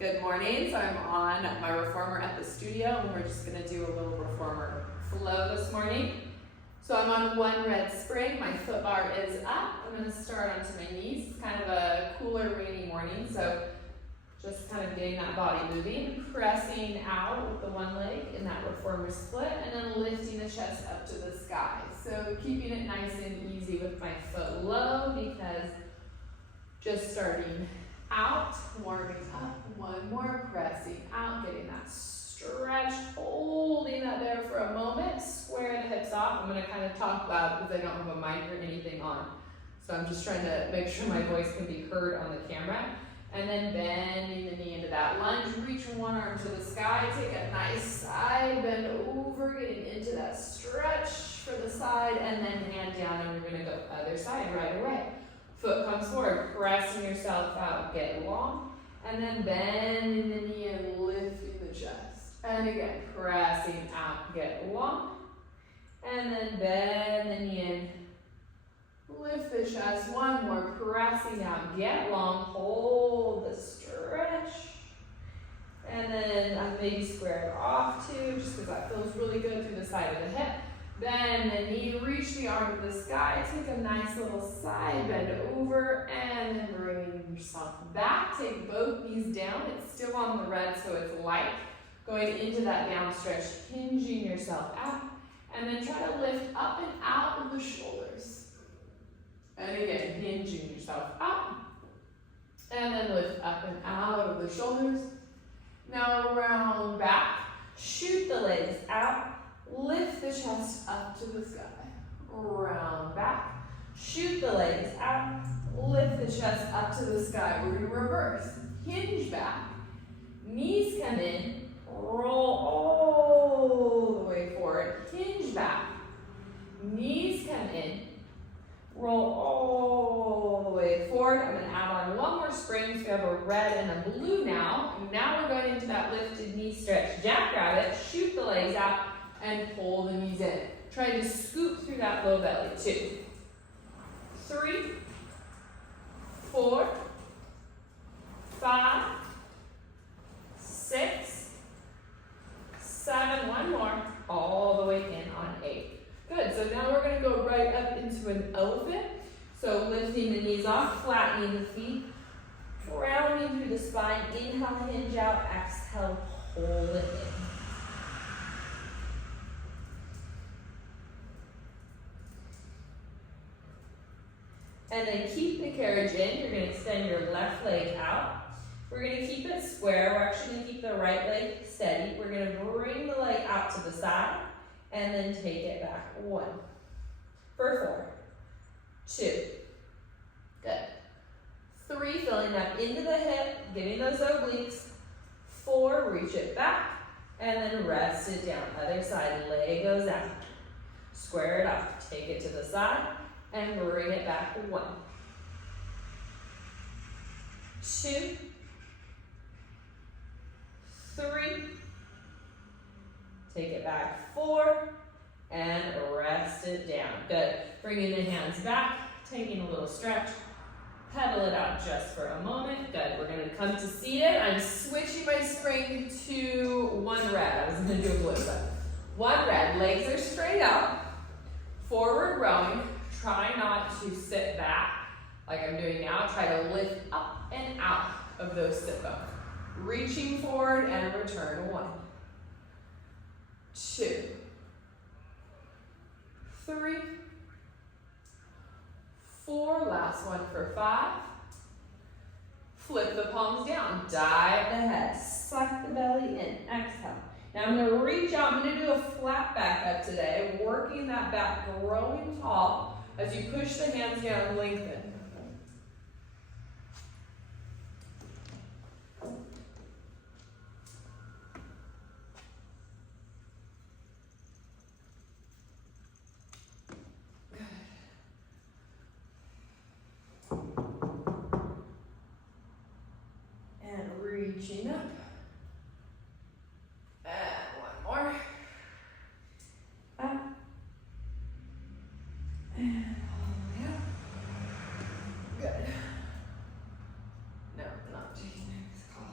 Good morning. So I'm on my Reformer at the studio and we're just going to do a little Reformer flow this morning. So I'm on one red spring, my foot bar is up. I'm going to start onto my knees. It's kind of a cooler, rainy morning, so just kind of getting that body moving, pressing out with the one leg in that Reformer split, and then lifting the chest up to the sky. So keeping it nice and easy with my foot low, because just starting out, warming up, one more, pressing out, getting that stretch, holding that there for a moment, square the hips off. I'm going to kind of talk loud because I don't have a mic or anything on. So I'm just trying to make sure my voice can be heard on the camera. And then bending the knee into that lunge, reach one arm to the sky, take a nice side bend over, getting into that stretch for the side, and then hand down, and we're going to go other side right away. Foot comes forward, pressing yourself out, get long, and then bending the knee and lifting the chest. And again, pressing out, get long, and then bend the knee in. Lift the chest, one more, pressing out, get long, hold the stretch, and then maybe square it off too, just because that feels really good through the side of the hip. Bend the knee, reach the arm to the sky, take a nice little side bend over, and then bring yourself back. Take both knees down, it's still on the red, so it's light. Going into that down stretch, hinging yourself out, and then try to lift up and out of the shoulders. And again, hinging yourself up, and then lift up and out of the shoulders. Now round back, shoot the legs out, lift the chest up to the sky. Round back, shoot the legs out, lift the chest up to the sky. We're going to reverse, hinge back, knees come in, roll all the way forward, hinge back, knees come in, roll all the way forward. I'm going to add on one more spring, so we have a red and a blue now. And now we're going into that lifted knee stretch. Jackrabbit, shoot the legs out and pull the knees in. Try to scoop through that low belly. 2, 3, 4, 5, 6, 7, one more, all the way in on 8. Good, so now we're going to go right up into an elephant. So lifting the knees off, flattening the feet, rounding through the spine. Inhale, hinge out, exhale, hold it in. And then keep the carriage in. You're going to extend your left leg out. We're going to keep it square. We're actually going to keep the right leg steady. We're going to bring the leg out to the side. And then take it back. 1, for 4, 2, good. 3, filling up into the hip, getting those obliques. 4, reach it back, and then rest it down. Other side, leg goes out. Square it off, take it to the side, and bring it back. 1, 2, 3, take it back. 4, and rest it down. Good. Bringing the hands back, taking a little stretch. Pedal it out just for a moment. Good. We're going to come to seated. I'm switching my spring to one red. I was going to do a blue, but one red. Legs are straight up. Forward rowing. Try not to sit back like I'm doing now. Try to lift up and out of those sit bones. Reaching forward and return. 1, 2, 3, 4, last one for 5. Flip the palms down, dive the head, suck the belly in, exhale. Now I'm going to reach out, I'm going to do a flat back up today, working that back, growing tall. As you push the hands down, lengthen. Reaching up, and one more, up, and all the way up. Good. No, not taking this call.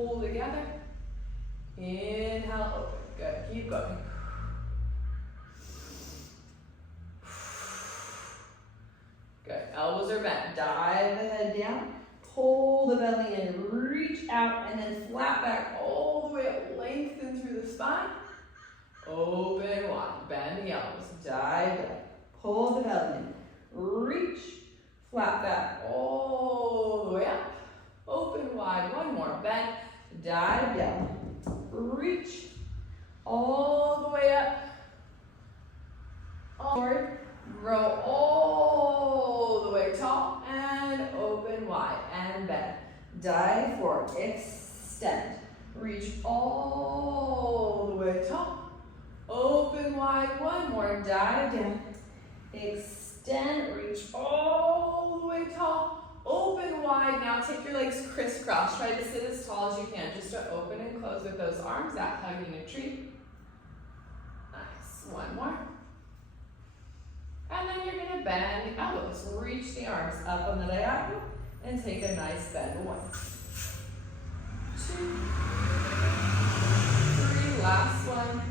pull together. Inhale, open. Good, keep going. Good, elbows are bent. Dive the head down. Pull the belly in, reach out, and then flat back all the way up. Lengthen through the spine. Open wide, bend the elbows. Dive down. Pull the belly in, reach, flat back all the way up. Open wide, one more, bend, dive down. Reach all the way up. Forward, grow all the way tall, and open wide, and bend. Dive forward, extend. Reach all the way tall. Open wide, one more, dive down. Extend, reach all the way tall. Open wide, now take your legs crisscross. Try to sit as tall as you can, just to open and close with those arms out, hugging a tree. Nice, one more. And then you're gonna bend the elbows. Reach the arms up on the diagonal and take a nice bend. 1, 2, 3, last one.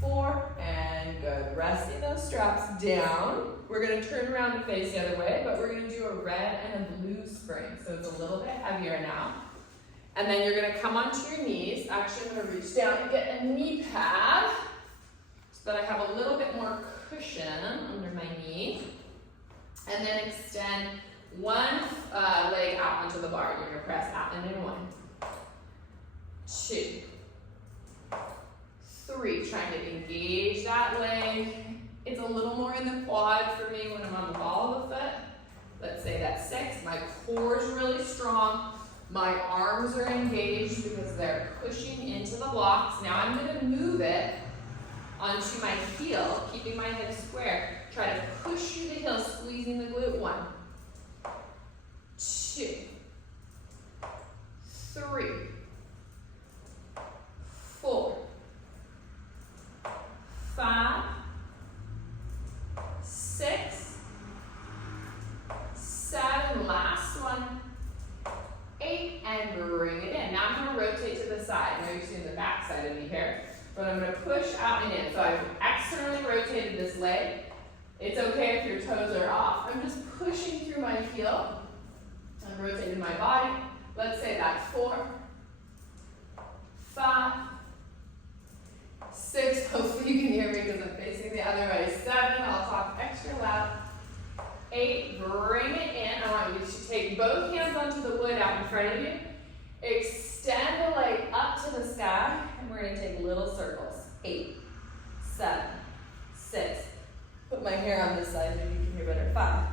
4, and good. Resting those straps down. We're gonna turn around and face the other way, but we're gonna do a red and a blue spring. So it's a little bit heavier now. And then you're gonna come onto your knees. Actually, I'm gonna reach down and get a knee pad so that I have a little bit more cushion under my knee. And then extend one leg out onto the bar. You're gonna press out and in 1, 2, 3, trying to engage that leg. It's a little more in the quad for me when I'm on the ball of the foot. Let's say that's 6. My core is really strong. My arms are engaged because they're pushing into the blocks. Now I'm going to move it onto my heel, keeping my hips square. Try to push through the heel, squeezing the glute. 1, 2, 3, 4, 5, 6, 7, last one, 8, and bring it in. Now I'm going to rotate to the side. I know you're seeing the back side of me here, but I'm going to push out and in. So I've externally rotated this leg. It's okay if your toes are off. I'm just pushing through my heel. I'm rotating my body. Let's say that's 4, 5, 6, hopefully you can hear me because I'm facing the other way. 7, I'll talk extra loud. 8, bring it in. I want you to take both hands onto the wood out in front of you. Extend the leg up to the sky, and we're going to take little circles. 8, 7, 6. Put my hair on this side so you can hear better. 5,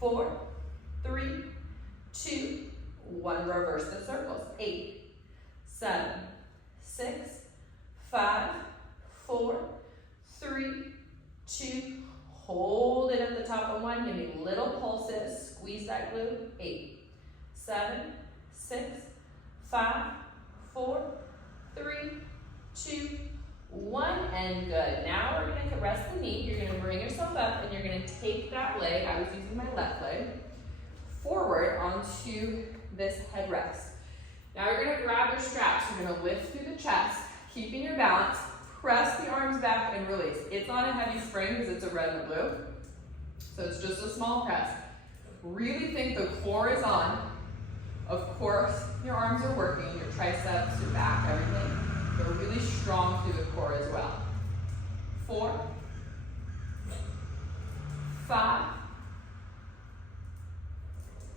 4, 3, 2, 1. Reverse the circles. 8, 7, 6, 5, 4, 3, 2, hold it at the top of 1, give me little pulses, squeeze that glute. 8, 7, 6, 5, 4, 3, 2, 1, and good. Now we're going to rest the knee. You're going to bring yourself up and you're going to take that leg, I was using my left leg, forward onto this headrest. Now you're going to grab your straps. You're going to lift through the chest, keeping your balance. Press the arms back and release. It's not a heavy spring because it's a red and a blue. So it's just a small press. Really think the core is on. Of course, your arms are working, your triceps, your back, everything. They're really strong through the core as well. 4, 5,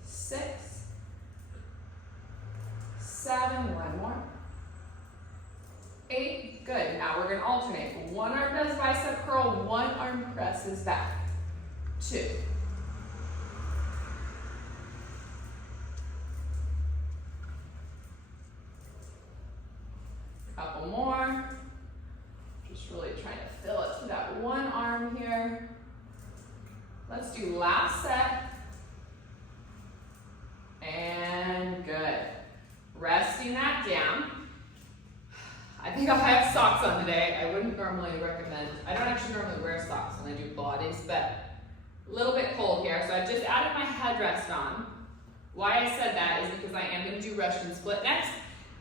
6, 7, one more. 8, good. Now we're going to alternate. One arm does bicep curl, one arm presses back. 2. Couple more. Just really trying to fill it to that one arm here. Let's do last set. And good. Resting that down. I think I'll have socks on today. I wouldn't normally recommend, I don't actually normally wear socks when I do Pilates, but a little bit cold here. So I've just added my headrest on. Why I said that is because I am going to do Russian split next,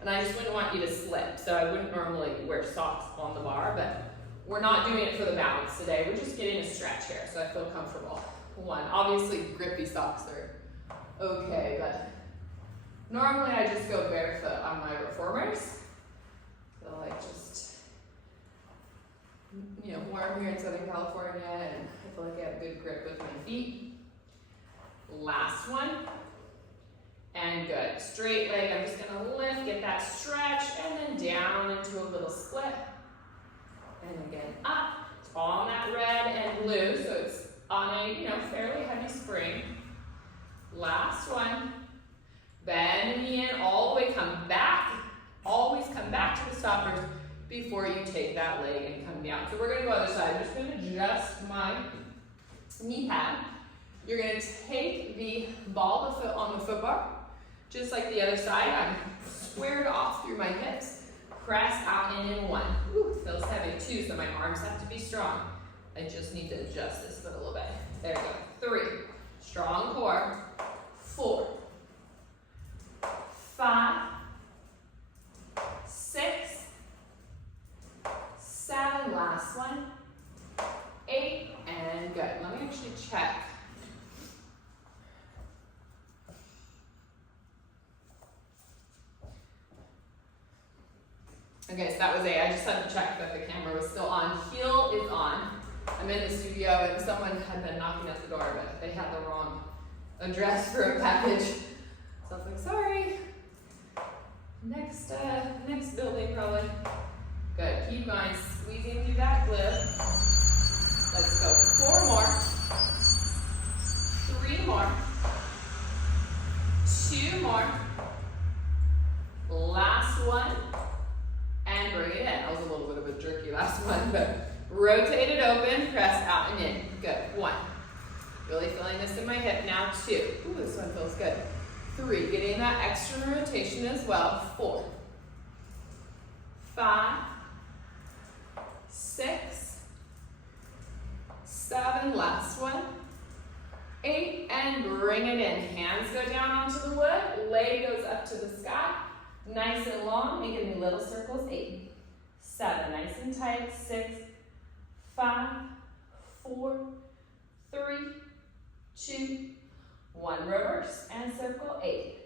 and I just wouldn't want you to slip. So I wouldn't normally wear socks on the bar, but we're not doing it for the balance today. We're just getting a stretch here, so I feel comfortable. One, obviously grippy socks are okay, but normally I just go barefoot on my reformers. Feel like just, you know, warm here in Southern California, and I feel like I have good grip with my feet. Last one. And good. Straight leg, I'm just gonna lift, get that stretch, and then down into a little split. And again, up. It's all on that red and blue, so it's on a, you know, fairly heavy spring. Last one. Bend the knee in, all the way, come back. Always come back to the stoppers before you take that leg and come down. So we're gonna go other side. I'm just gonna adjust my knee pad. You're gonna take the ball of the foot on the foot bar. Just like the other side, I'm squared off through my hips. Press out and in one. Ooh, feels heavy too, so my arms have to be strong. I just need to adjust this foot a little bit. There we go. 3, strong core. 4, 5, 6, 7, last one. 8, and good. Let me actually check. Okay, so that was 8. I just had to check that the camera was still on. Heel is on. I'm in the studio and someone had been knocking at the door, but they had the wrong address for a package. So I was like, sorry. Next building probably. Good, keep going, squeezing through that glute. Let's go. 4 more. 3 more. 2 more. Last one. And bring it in. That was a little bit of a jerky last one, but rotate it open, press out and in. Good. 1. Really feeling this in my hip now. 2. Ooh, this one feels good. 3. Getting that extra rotation as well. 4. 5. 6. 7. Last one. 8. And bring it in. Hands go down onto the wood. Leg goes up to the sky. Nice and long, making me little circles. 8, 7, nice and tight. 6, 5, 4, 3, 2, 1. Reverse and circle. 8,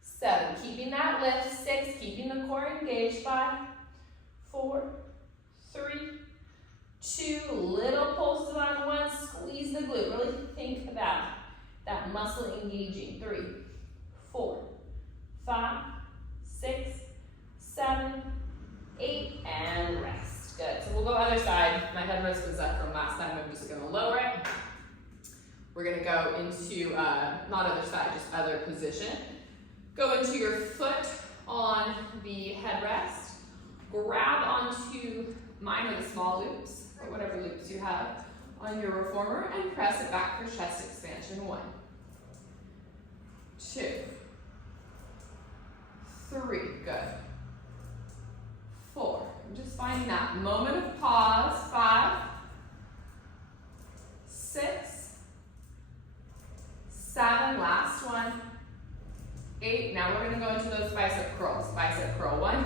7, keeping that lift. 6, keeping the core engaged. 5, 4, 3, 2. Little pulses on 1. Squeeze the glute. Really think about that muscle engaging. 3, 4, 5, 6, 7, 8, and rest. Good. So we'll go other side. My head rest was up from last time. I'm just going to lower it. We're going to go into, not other side, just other position. Go into your foot on the headrest. Grab onto, mine are the small loops, or whatever loops you have on your reformer, and press it back for chest expansion. 1, 2, 3, good. 4, I'm just finding that moment of pause. 5, 6, 7, last one. 8, now we're going to go into those bicep curls. Bicep curl. 1,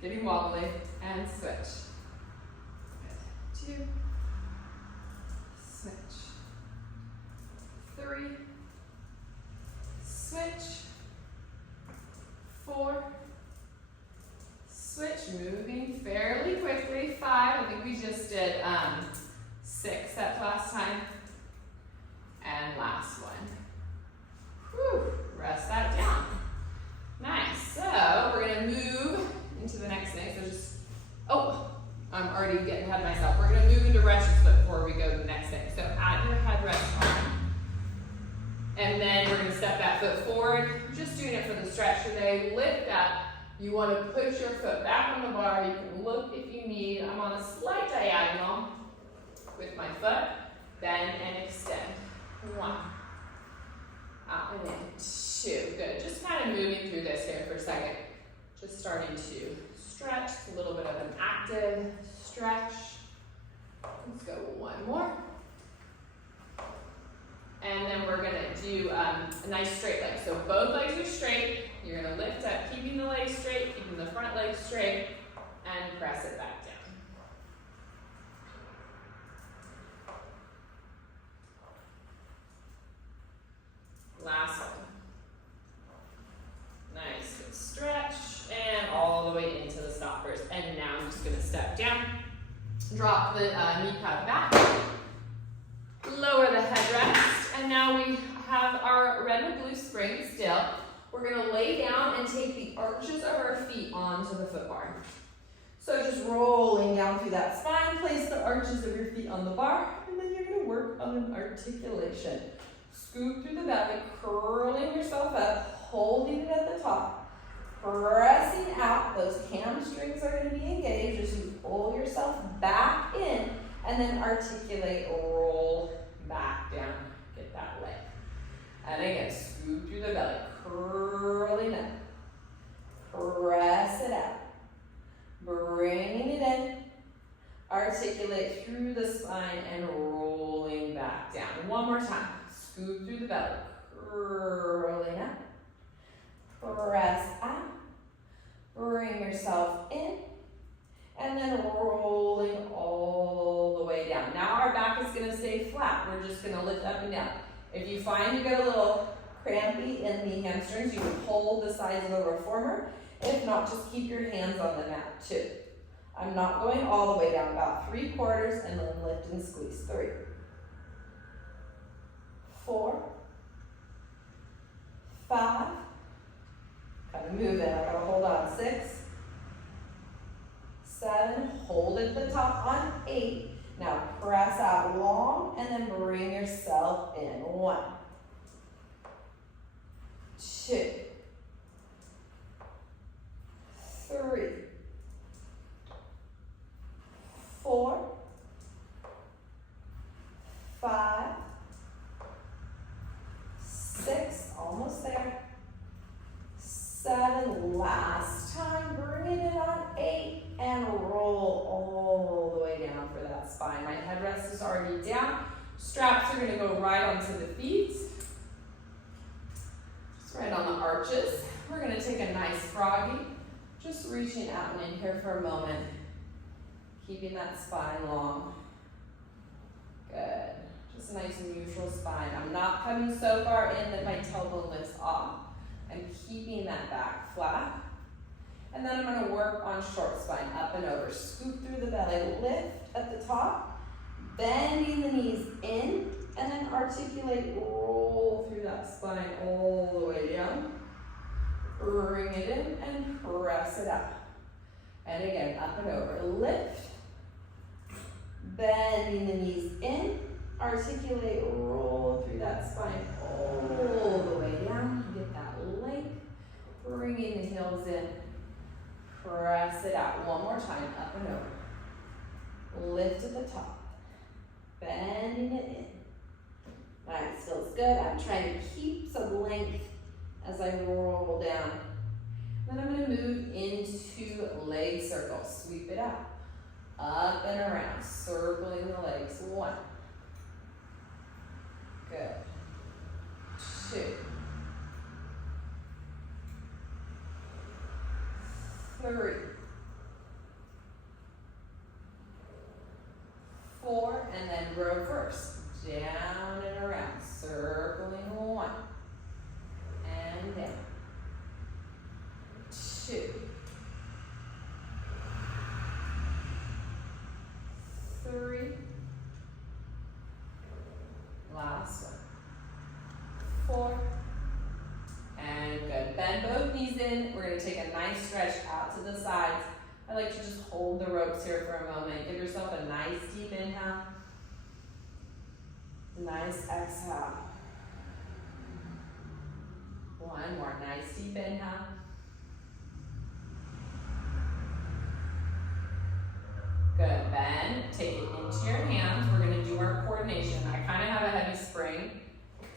getting wobbly, and switch. 2, switch. 3, switch. 4, switch, moving fairly quickly. 5, I think we just did 6 sets last time. And last one. Whew, rest that down. Nice, so we're gonna move into the next thing. So just, I'm already getting ahead of myself. We're gonna move into Russian split before we go to the next thing. So add your headrest on. And then we're going to step that foot forward. Just doing it for the stretch today. Lift up. You want to push your foot back on the bar. You can look if you need. I'm on a slight diagonal with my foot. Bend and extend. 1. Out and in. 2. Good. Just kind of moving through this here for a second. Just starting to stretch. It's a little bit of an active stretch. Let's go 1 more. And then we're gonna do a nice straight leg. So both legs are straight. You're gonna lift up, keeping the legs straight, keeping the front leg straight, and press it back down. Last one. Nice, good stretch, and all the way into the stoppers. And now I'm just gonna step down, drop the knee pad back, lower the headrest, and now we have our red and blue spring still. We're gonna lay down and take the arches of our feet onto the foot bar. So just rolling down through that spine, place the arches of your feet on the bar, and then you're gonna work on an articulation. Scoop through the belly, curling yourself up, holding it at the top, pressing out. Those hamstrings are gonna be engaged as you pull yourself back in, and then articulate, roll back down, get that leg. And again, scoop through the belly, curling up, press it out, bringing it in, articulate through the spine and rolling back down. One more time, scoop through the belly, curling up, press out, bring yourself in, and then rolling all the way down. Now our back is gonna stay flat. We're just gonna lift up and down. If you find you get a little crampy in the hamstrings, you can hold the sides of the reformer. If not, just keep your hands on the mat too. I'm not going all the way down, about 3/4, and then lift and squeeze. 3, 4, 5, kind of move it, I gotta hold on, 6, 7, hold at the top on 8. Now press out long and then bring yourself in. 1, 2, 3, 4, 5, 6, almost there, 7, last time, bring it in on 8, and roll all the way down for that spine. My headrest is already down. Straps are gonna go right onto the feet. Just right on the arches. We're gonna take a nice froggy, just reaching out and in here for a moment, keeping that spine long. Good. Just a nice neutral spine. I'm not coming so far in that my tailbone lifts off. I'm keeping that back flat. And then I'm gonna work on short spine, up and over. Scoop through the belly, lift at the top, bending the knees in, and then articulate, roll through that spine all the way down. Bring it in and press it out. And again, up and over. Lift, bending the knees in, articulate, roll through that spine all the way down. Get that length, bringing the heels in, press it out. One more time, up and over. Lift at the top, bending it in. All right, feels good. I'm trying to keep some length as I roll down. Then I'm gonna move into leg circles. Sweep it out, up and around, circling the legs. 1, good, 2, 3, 4, and then reverse, down and around, circling. 1, and down, 2, 3, last one, 4, and good. Bend both knees in. We're going to take a nice stretch out to the sides. I like to just hold the ropes here for a moment. Give yourself a nice deep inhale, nice exhale. One more, nice deep inhale. Good, bend, take it into your hands. We're gonna do our coordination. I kind of have a heavy spring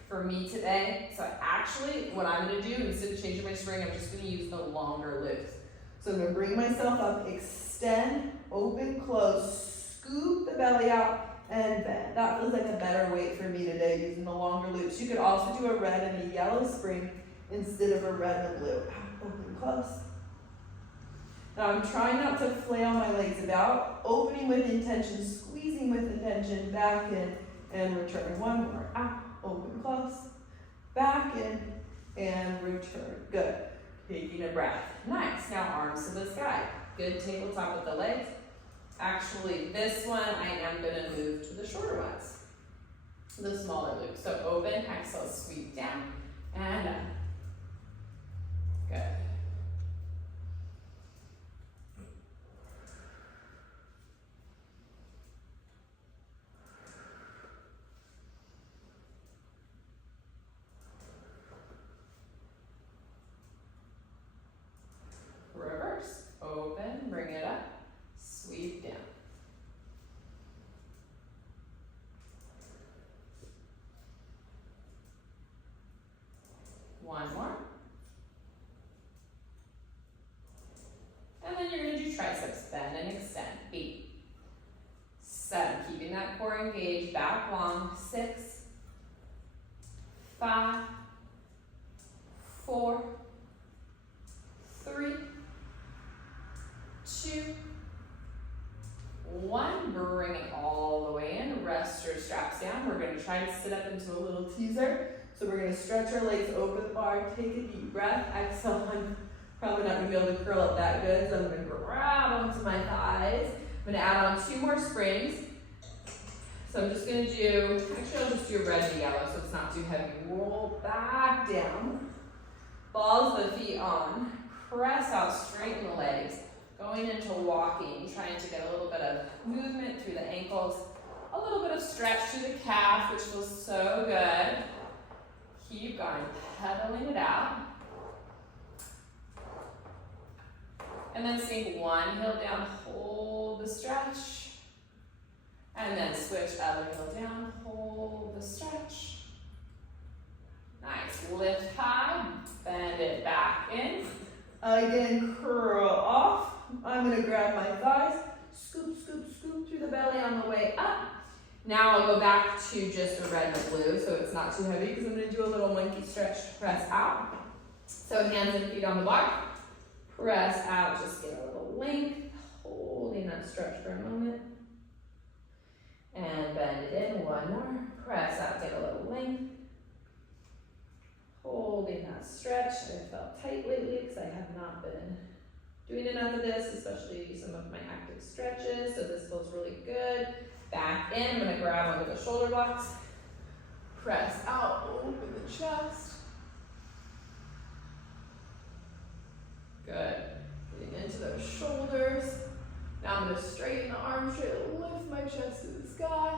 for me today. So actually, what I'm gonna do, instead of changing my spring, I'm just gonna use the longer loops. So I'm gonna bring myself up, extend, open, close, scoop the belly out, and bend. That feels like a better weight for me today, using the longer loops. You could also do a red and a yellow spring instead of a red and a blue. Open, close. Now I'm trying not to flail my legs about, opening with intention, squeezing with intention, back in and return. One more, out, open, close, back in and return. Good. Taking a breath. Nice. Now arms to the sky. Good tabletop with the legs. Actually, this one I am going to move to the shorter ones, the smaller loops. So open, exhale, sweep down, and up. Good. Reverse. Open, bring it up, sweep down. One more. And then you're going to do triceps, bend and extend. 8, 7, keeping that core engaged, back long. 6, 5, 4, 3, 2, 1. Bring it all the way in. Rest your straps down. We're going to try to sit up into a little teaser. So we're going to stretch our legs over the bar. Take a deep breath. Exhale. I'm probably not going to be able to curl up that good, so I'm going to grab onto my thighs. I'm going to add on 2 more springs. So I'm just going to do, actually I'll just do red and yellow so it's not too heavy. Roll back down. Balls the feet on. Press out, straighten the legs. Going into walking, trying to get a little bit of movement through the ankles. A little bit of stretch through the calf, which feels so good. Keep going, pedaling it out. And then sink one heel down, hold the stretch. And then switch other heel down, hold the stretch. Nice, lift high, bend it back in. Again, curl off. I'm gonna grab my thighs, scoop, scoop, scoop through the belly on the way up. Now I'll go back to just a red and a blue, so it's not too heavy, because I'm gonna do a little monkey stretch to press out. So hands and feet on the bar. Press out, just get a little length, holding that stretch for a moment. And bend it in, one more. Press out, get a little length. Holding that stretch. I felt tight lately because I have not been doing enough of this, especially some of my active stretches, so this feels really good. Back in, I'm gonna grab onto the shoulder blocks. Press out, open the chest. Good. Getting into those shoulders. Now I'm gonna straighten the arms straight, lift my chest to the sky,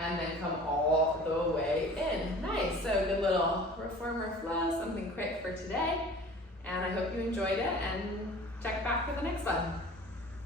and then come all the way in. Nice, so good little reformer flow, something quick for today. And I hope you enjoyed it, and check back for the next one.